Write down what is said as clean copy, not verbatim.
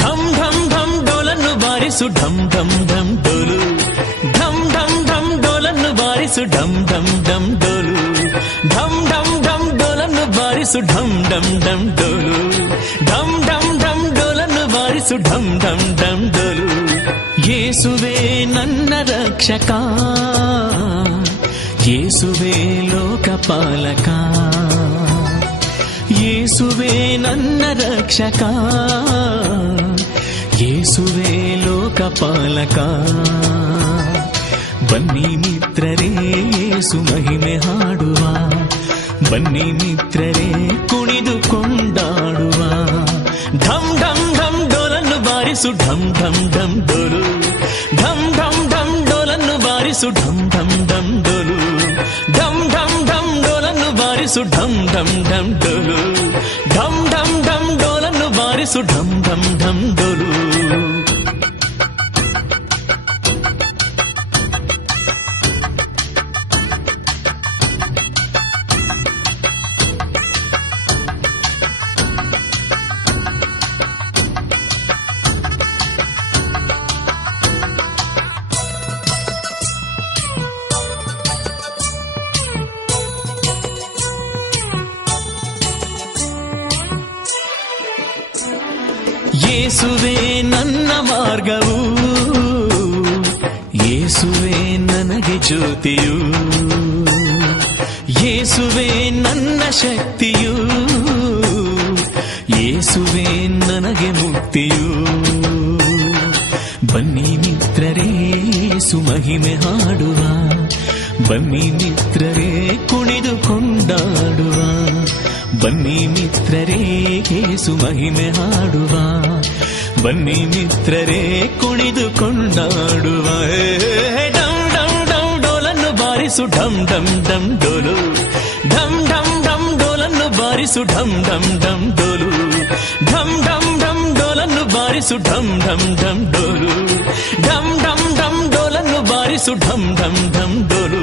ಢಂ ಢಂ ಢಂ ಡೋಲನ್ನು ಬಾರಿಸು ಢಂ ಢಂ ಢಂ ಡೋಲು, ಢಂ ಢಂ ಢಂ ಡೋಲನ್ನು ಬಾರಿಸು ಢಂ ಢಂ ಢಂ ಡೋಲು, ಢಂ ಢಂ ಢಂ ಡೋಲನ್ನು ಬಾರಿಸು ಢಂ ಢಂ ಢಂ ಡೋಲು, ಢಂ ಢಂ ಢಂ ಡೋಲನ್ನು ಬಾರಿಸು ಢಂ ಢಂ ಢಂ ಡೋಲು. ಯೇಸುವೇ ನನ್ನ ರಕ್ಷಕ, ಯೇಸುವೇ ಲೋಕಪಾಲಕ, ಯೇಸುವೇ ನನ್ನ ರಕ್ಷಕ, ಯೇಸುವೇ ಲೋಕಪಾಲಕ. ಬನ್ನಿ ಮಿತ್ರರೇ ಯೇಸು ಮಹಿಮೆ ಹಾಡುವ, ಬನ್ನಿ ಮಿತ್ರರೇ ಕುಣಿದು ಕೊಂಡಾಡುವ. ಢಂ ಢಂ ಢಂ ಡೋಲನ್ನು ಬಾರಿಸು ಢಂ ಢಂ ಢಂ ಡೋಲು, ಢಂ ಢಂ ಢಂ ಡೋಲನ್ನು ಬಾರಿಸು ಢಂ ಢಂ ಢಂ ಡೋಲು, ಢಂ ಢಂ ಢಂ ಡೋಲನ್ನು ಬಾರಿಸು ಢಂ ಢಂ ಢಂ ಡೋಲು, ಢಂ ಢಂ ಢಂ ಡೋಲನ್ನು ಬಾರಿಸು ಢಂ ಢಂ ಢಂ ಡೋಲು. ಯೇಸುವೇ ನನ್ನ ಮಾರ್ಗವು, ಯೇಸುವೇ ನನಗೆ ಜ್ಯೋತಿಯು, ಯೇಸುವೇ ನನ್ನ ಶಕ್ತಿಯು, ಯೇಸುವೇ ನನಗೆ ಮುಕ್ತಿಯು. ಬನ್ನಿ ಮಿತ್ರರೇ ಯೇಸು ಮಹಿಮೆ ಹಾಡುವ, ಬನ್ನಿ ಮಿತ್ರರೇ ಕುಣಿದು ಕೊಂಡಾಡುವ, ಬನ್ನಿ ಮಿತ್ರರೇ ಯೇಸು ಮಹಿಮೆ ಹಾಡುವ, ಬನ್ನಿ ಮಿತ್ರರೇ ಕುಣಿದು ಕೊಂಡಾಡುವ. ಢಂ ಢಂ ಢಂ ಡೋಲನ್ನು ಬಾರಿಸು ಢಂ ಢಂ ಢಂ ಡೋಲು, ಢಂ ಢಂ ಢಂ ಡೋಲನ್ನು ಬಾರಿಸು ಢಂ ಢಂ ಢಂ ಡೋಲು, ಢಂ ಢಂ ಢಂ ಡೋಲನ್ನು ಬಾರಿಸು ಢಂ ಢಂ ಢಂ ಡೋಲು, ಢಂ ಢಂ ಢಂ ಡೋಲನ್ನು ಬಾರಿಸು ಢಂ ಢಂ ಢಂ ಡೋಲು.